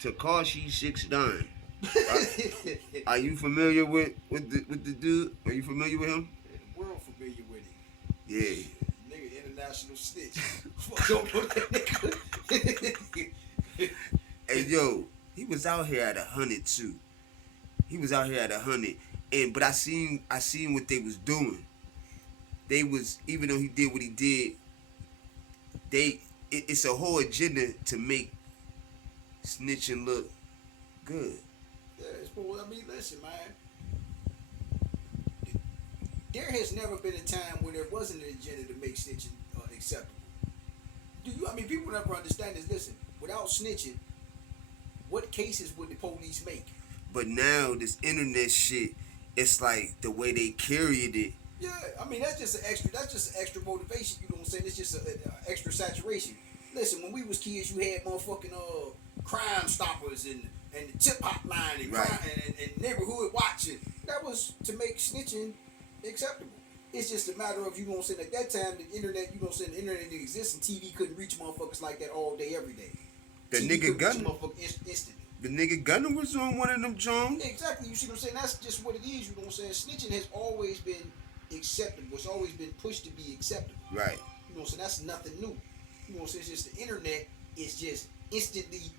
Takashi 69. Are you familiar with the dude? Are you familiar with him? The world familiar with him. Yeah. Nigga, international snitch. Fuck, don't know that nigga. Hey yo, he was out here at 100 too. He was out here at 100, and but I seen what they was doing. They was, even though he did what he did, it's a whole agenda to make snitching look good. Yeah, I mean, listen, man. There has never been a time where there wasn't an agenda to make snitching acceptable. Do you? I mean, people never understand this. Listen, without snitching, what cases would the police make? But now this internet shit, it's like the way they carried it. Yeah, I mean that's just an extra. That's just an extra motivation. You know what I'm saying? It's just an extra saturation. Listen, when we was kids, you had motherfucking Crime Stoppers and the tip hotline and, Right. and neighborhood watching. That was to make snitching acceptable. It's just a matter of, you know what I'm saying, at that time the internet, you know what I'm saying, the internet didn't exist and TV couldn't reach motherfuckers like that all day, every day. The TV nigga could reach Gunner, motherfuckers instantly. the nigga Gunner was on one of them Jones. Exactly, you see what I'm saying? That's just what it is, you know what I'm saying? Snitching has always been acceptable. It's always been pushed to be acceptable. Right. You know what I'm saying? That's nothing new. You know what I'm saying? It's just the internet is just instantly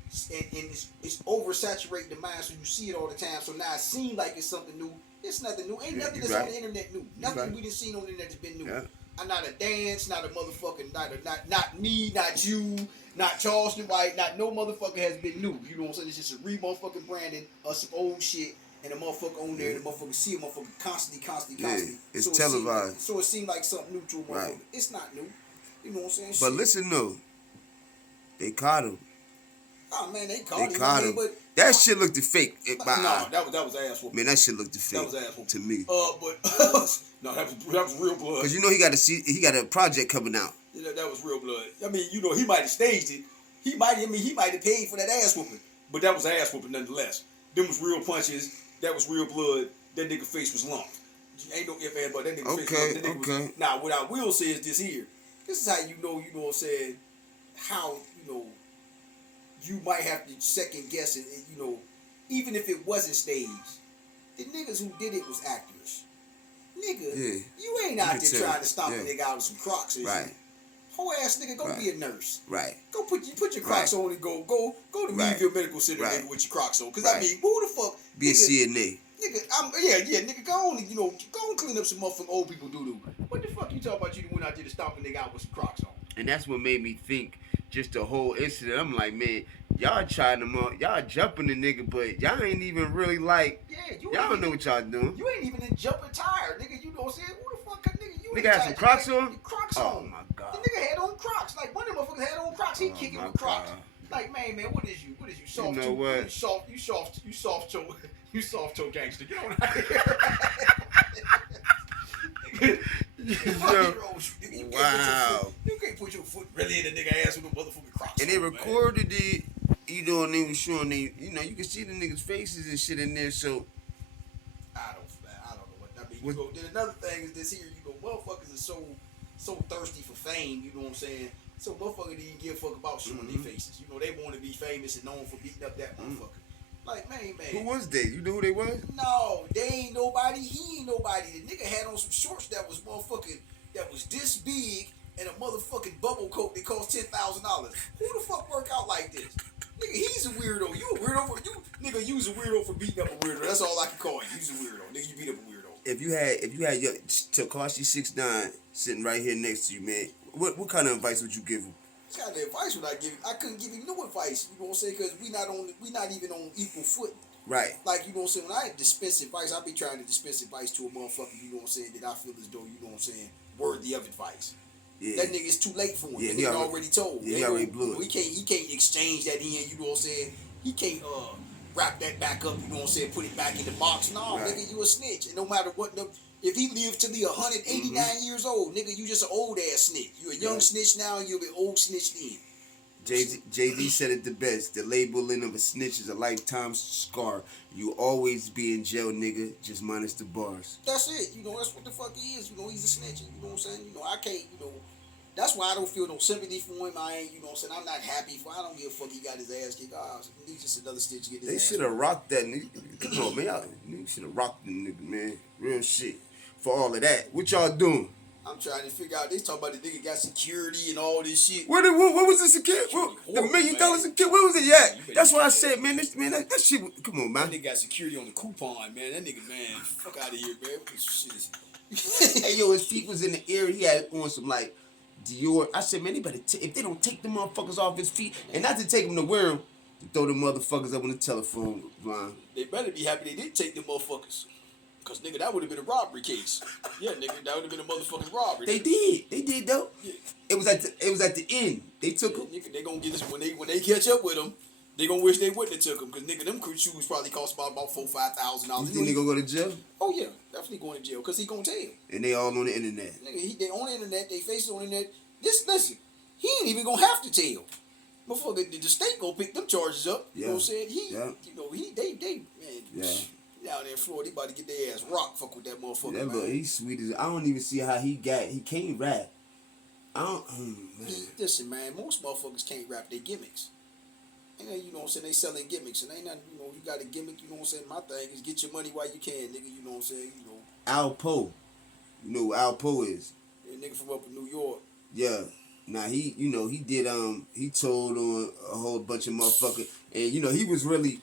and it's oversaturating the mind, so you see it all the time. So now it seems like it's something new. It's nothing new. Ain't nothing that's right. on the internet new. Nothing right. we done seen on the internet has been new. Yeah. Not a dance, not a motherfucking, not me, not you, not Charleston White, not no motherfucker has been new. You know what I'm saying? It's just a motherfucking branding of some old shit, and a motherfucker on there, and the motherfucker see a motherfucker constantly. Yeah, it's so televised. So it seemed like something new to a motherfucker. Right. It's not new. You know what I'm saying? But Shit. listen though, they caught him. Oh man, they They him. caught him. But That shit looked fake. no, that was ass whooping. Man, that shit looked fake. That was ass whooping to me. But no, that was real blood. Cause you know he got a project coming out. You know, that was real blood. I mean, you know, he might have staged it. He might have paid for that ass whooping. But that was ass whooping nonetheless. Them was real punches. That was real blood. That nigga face was lumped. Ain't no if and but that nigga face was lumped. That nigga was, now what I will say is this here. This is how you know what I'm saying, how, you know, you might have to second guess it, you know, even if it wasn't staged. The niggas who did it was actors. Nigga, you ain't out there trying to stomp a nigga out with some Crocs. Right. Whole ass nigga, go be a nurse. Right. Go put your Crocs on and go to Meadville Medical Center nigga, with your Crocs on. Cause I mean, who the fuck be a CNA. Nigga, nigga, go on clean up some motherfucking old people doo-doo. What the fuck you talking about you went out there to stomp a nigga out with some Crocs on? And that's what made me think just the whole incident. I'm like, man, y'all trying to y'all jumping the nigga, but y'all ain't even really like, y'all don't know what y'all doing. You ain't even in jumping tire, nigga. You know what I'm saying? Who the fuck, nigga? You nigga had some Crocs on? Crocs on. Oh my God. The nigga had on Crocs. Like, one of them motherfuckers had on Crocs. He kicking with Crocs. God. Like, man, what is you? Soft you know what? You soft toe gangster. Get on out of here. Wow. You can't put your foot really in the nigga ass with a motherfucking Crocs. And they recorded it, you know, and they was showing you know, you can see the niggas' faces and shit in there, so I don't know what I mean. Then another thing is this here, you know, motherfuckers are so thirsty for fame, you know what I'm saying? So motherfuckers didn't give a fuck about showing their faces. You know, they want to be famous and known for beating up that motherfucker. Like, man. Who was they? You know who they was? No, they ain't nobody. He ain't nobody. The nigga had on some shorts that was motherfucking, that was this big and a motherfucking bubble coat that cost $10,000. Who the fuck work out like this? Nigga, he's a weirdo. You a weirdo for nigga, you's a weirdo for beating up a weirdo. That's all I can call you. You's a weirdo. Nigga, you beat up a weirdo. If you had your Takashi 69 sitting right here next to you, man, what kind of advice would you give him? What kind of advice would I give him? I couldn't give him no advice. You know what I'm saying? Because we not even on equal foot. Right. Like, you know what I'm saying? When I dispense advice, I be trying to dispense advice to a motherfucker, you know what I'm saying, that I feel as though, you know what I'm saying, worthy of advice. Yeah. That nigga is too late for him. Yeah, he already told. Yeah, he already blew it. He can't exchange that in, you know what I'm saying? He can't wrap that back up, you know what I'm saying, put it back in the box. No, nigga, you a snitch. And no matter what, if he lived to be 189 years old, nigga, you just an old ass snitch. You a young snitch now, and you'll be old snitch then. Jay-Z said it the best. The labeling of a snitch is a lifetime scar. You always be in jail, nigga, just minus the bars. That's it. You know, that's what the fuck he is. You know, he's a snitch. You know what I'm saying? You know, I can't, you know, That's why I don't feel no sympathy for him. I ain't, you know what I'm saying? I'm not happy for. I don't give a fuck. He got his ass kicked. He's just another stitch to get his They ass. should have rocked that nigga. Come on, man. Y'all should have rocked the nigga, man. Real shit. For all of that. What y'all doing? I'm trying to figure out. They talking about the nigga got security and all this shit. What was the security? The $1 million security? Where was it at? That's what I said, man. That shit. Come on, man. That nigga got security on the coupon, man. That nigga, man, fuck out of here, man. What this shit is? Hey, yo, his feet was in the air. He had on some, like, Dior. I said, man, they better if they don't take them motherfuckers off his feet, and not to take them to wear them, to throw them motherfuckers up on the telephone line. They better be happy they didn't take them motherfuckers. Cause nigga, that would have been a robbery case. Yeah, nigga, that would have been a motherfucking robbery. They did though. Yeah. It was at the end. They took them. Nigga, they gonna get this when they catch up with them. They gonna wish they wouldn't have took them. Cause nigga, them crew shoes probably cost about $4,000-5,000. You think they gonna go to jail? Oh yeah, definitely going to jail. Cause he gonna tell. And they all on the internet. Nigga, they on the internet. They face it on the internet. Listen, he ain't even gonna have to tell. Motherfucker, the state gonna pick them charges up. You know what I'm saying? They man. Yeah. Down there in Florida, they about to get their ass rocked. Fuck with that motherfucker. That man. look, he's sweet as. I don't even see how he can't rap. I don't. Man. Listen, man, most motherfuckers can't rap their gimmicks. And then, you know what I'm saying, they selling gimmicks. And ain't nothing, you know, you got a gimmick, you know what I'm saying? My thing is get your money while you can, nigga, you know what I'm saying? You know. Alpo. You know who Alpo is? A nigga from up in New York. Yeah. Now he did he told on a whole bunch of motherfuckers, and he was really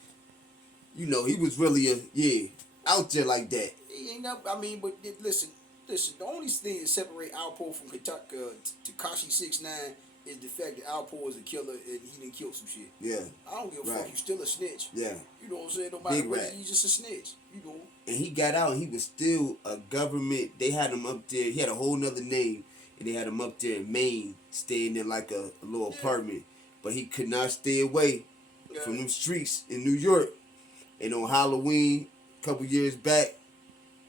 out there like that. He ain't up, I mean, but listen, the only thing that separate Alpo from Tekashi 6ix9ine is the fact that Alpo is a killer and he done killed some shit. Yeah. I don't give a fuck, you still a snitch. Yeah. You know what I'm saying? No matter Big what, rat. you just a snitch. You know. And he got out and he was still a government. They had him up there. He had a whole nother name. And they had him up there in Maine, staying in like a little apartment. But he could not stay away from them streets in New York. And on Halloween, a couple years back,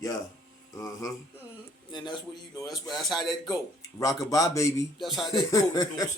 yeah. And that's what that's how that go. Rockabye, baby. That's how that go. You know what I'm saying?